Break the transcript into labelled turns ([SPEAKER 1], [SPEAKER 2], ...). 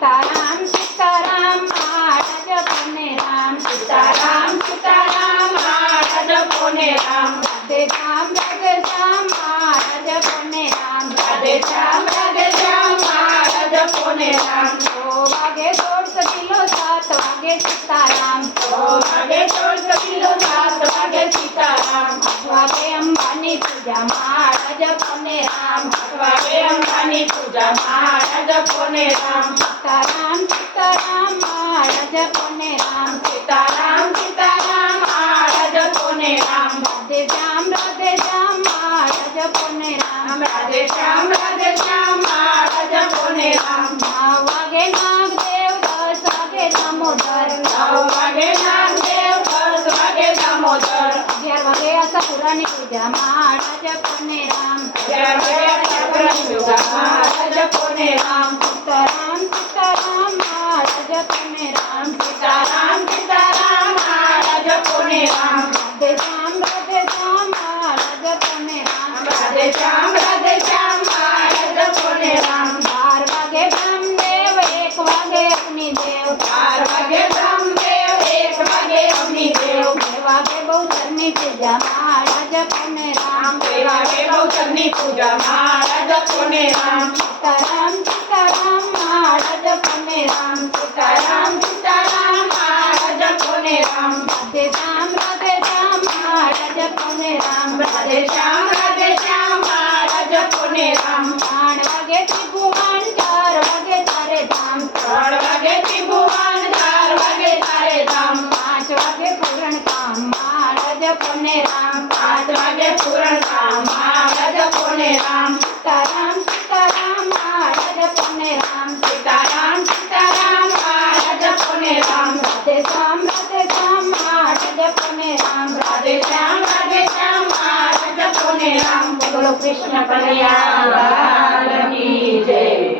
[SPEAKER 1] सीताराम सीताराम महाराज पुणे राम।
[SPEAKER 2] सीताराम सीताराम महाराज पुणे राम।
[SPEAKER 1] राधे श्याम राधे श्याम महाराज पुणे राम।
[SPEAKER 2] राधे श्याम राधे श्याम महाराज पुणे राम।
[SPEAKER 1] दो वागे सोड़ सकिलो सात वागे सीताराम।
[SPEAKER 2] दो वागे सोड़ सकिलो सात वागे सीताराम।
[SPEAKER 1] वागे अंबानी पूजा महाराज पुणे राम।
[SPEAKER 2] అని పూజ మారద కొనే రామ్
[SPEAKER 1] సీతారాం సీతారాం మారద కొనే రామ్
[SPEAKER 2] సీతారాం సీతారాం మారద కొనే రామ్
[SPEAKER 1] రాధే శ్యామ్ రాధే శ్యామ్ మారద కొనే రామ్
[SPEAKER 2] రాధే శ్యామ్
[SPEAKER 1] जपनि युगमाण जपने राम
[SPEAKER 2] जपने राम
[SPEAKER 1] सीताराम सीताराम माण जपने राम
[SPEAKER 2] सीताराम सीताराम माण जपने राम
[SPEAKER 1] राधे श्याम राधे श्याम माण जपने राम
[SPEAKER 2] राधे श्याम श्याम माण राम
[SPEAKER 1] बार वागे ब्रह्मदेव एक अपनी देव
[SPEAKER 2] बार वागे ब्रह्मदेव देव
[SPEAKER 1] देवा के बहु धर्मी કોને રામ બે
[SPEAKER 2] વાગે ગૌતમની પૂજા મહારાજ કોને રામ
[SPEAKER 1] સીતારામ સીતારામ મહારાજ કોને રામ સીતારામ
[SPEAKER 2] સીતારામ મહારાજ કોને રામ
[SPEAKER 1] રાધે શ્યામ રાધે શ્યામ મહારાજ કોને રામ
[SPEAKER 2] રાધે શ્યામ રાધે શ્યામ મહારાજ કોને રામ
[SPEAKER 1] ત્રણ વાગે ત્રિભુવન ચાર વાગે ચારે ધામ
[SPEAKER 2] ત્રણ વાગે ત્રિભુવન ચાર વાગે તારે ધામ
[SPEAKER 1] પાંચ વાગે પૂરણ કામ पुण्य राम पाँच
[SPEAKER 2] बजे पूर्ण राम भज पुण्य राम,
[SPEAKER 1] सीताराम सीताराम भज पुण्य राम,
[SPEAKER 2] सीताराम सीताराम भज पुण्य राम,
[SPEAKER 1] राधे श्याम राधे श्याम भज पुण्य राम, राधे
[SPEAKER 2] श्याम राधे श्याम भज पुण्य राम। बोलो कृष्ण कल्याण की जय।